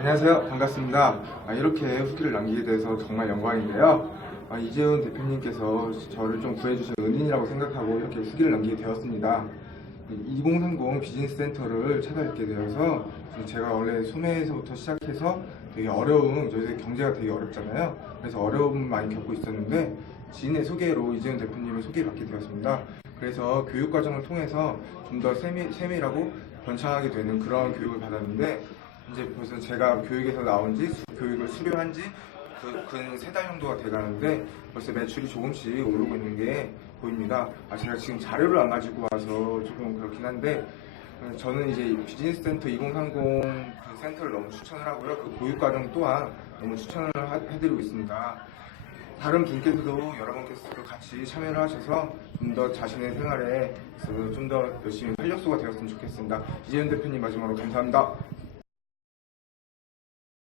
안녕하세요. 반갑습니다. 아, 이렇게 후기를 남기게 돼서 정말 영광인데요. 아, 이재훈 대표님께서 저를 좀 구해주신 은인이라고 생각하고 이렇게 후기를 남기게 되었습니다. 2030 비즈니스 센터를 찾아뵙게 되어서 제가 원래 소매에서부터 시작해서 되게 어려운 저희 경제가 되게 어렵잖아요. 그래서 어려움 많이 겪고 있었는데 지인의 소개로 이재훈 대표님을 소개받게 되었습니다. 그래서 교육 과정을 통해서 좀 더 세밀, 세밀하고 번창하게 되는 그런 교육을 받았는데 이제 벌써 제가 교육에서 나온 지 수- 교육을 수료한 지근 세 달 정도가 돼가는데 벌써 매출이 조금씩 오르고 있는 게 보입니다. 아, 제가 지금 자료를 안 가지고 와서 조금 그렇긴 한데 어, 저는 이제 비즈니스 센터 2030 그 센터를 너무 추천을 하고요. 그 교육 과정 또한 너무 추천을 하- 해드리고 있습니다. 다른 분께서도 여러분께서도 같이 참여를 하셔서 좀 더 자신의 생활에 좀 더 열심히 활력소가 되었으면 좋겠습니다. 이재현 대표님 마지막으로 감사합니다.